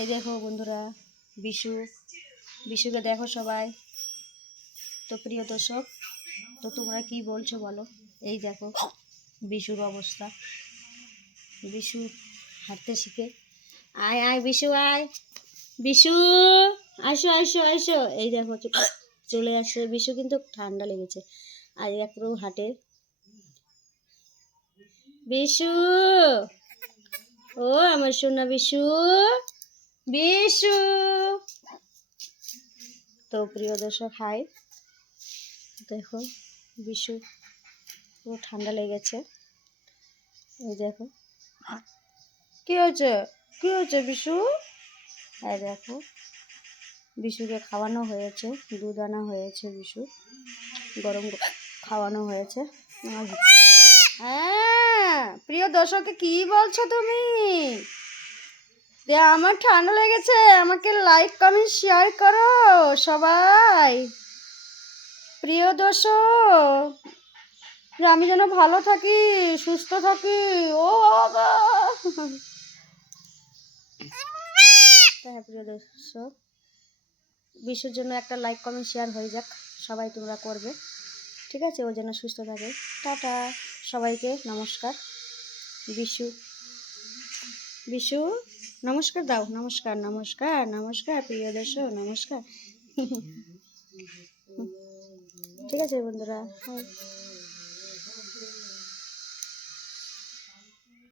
এই দেখো বন্ধুরা, বিশুকে দেখো সবাই। তো প্রিয় দর্শক, তো তোমরা কি বলছো বলো। এই দেখো বিশুর অবস্থা। বিশু হাঁটতে শিখে। আয় আয় বিশু আয়, বিশু আসো আসো আসো। এই দেখো চলে আসছে বিশু, কিন্তু ঠান্ডা লেগেছে। আর একটু হাঁটে বিশু। ও আমার সোনা বিশু, বিশু। তো প্রিয় দর্শক হাই, দেখো বিশু পুরো ঠান্ডা লেগেছে। এই দেখো কি হয়েছে, কি হয়েছে বিশু। এই দেখো বিশুকে খাওয়ানো হয়েছে, দুধ আনা হয়েছে, বিশু গরম খাওয়ানো হয়েছে। হ্যাঁ প্রিয় দর্শককে কি বলছো তুমি? আমার ঠান্ডা লেগেছে, আমাকে লাইক কমেন্ট শেয়ার করো সবাই। প্রিয় দর্শক, আমি যেন ভালো থাকি, সুস্থ থাকি। ও বাবা। হ্যাঁ প্রিয় দর্শক, বিশুর জন্য একটা লাইক কমেন্ট শেয়ার হয়ে যাক, সবাই তোমরা করবে, ঠিক আছে? ওর জন্য সুস্থ থাকে। টাটা সবাইকে, নমস্কার। বিশু, বিশু নমস্কার দাও, নমস্কার নমস্কার নমস্কার প্রিয় দর্শক, নমস্কার। ঠিক আছে বন্ধুরা।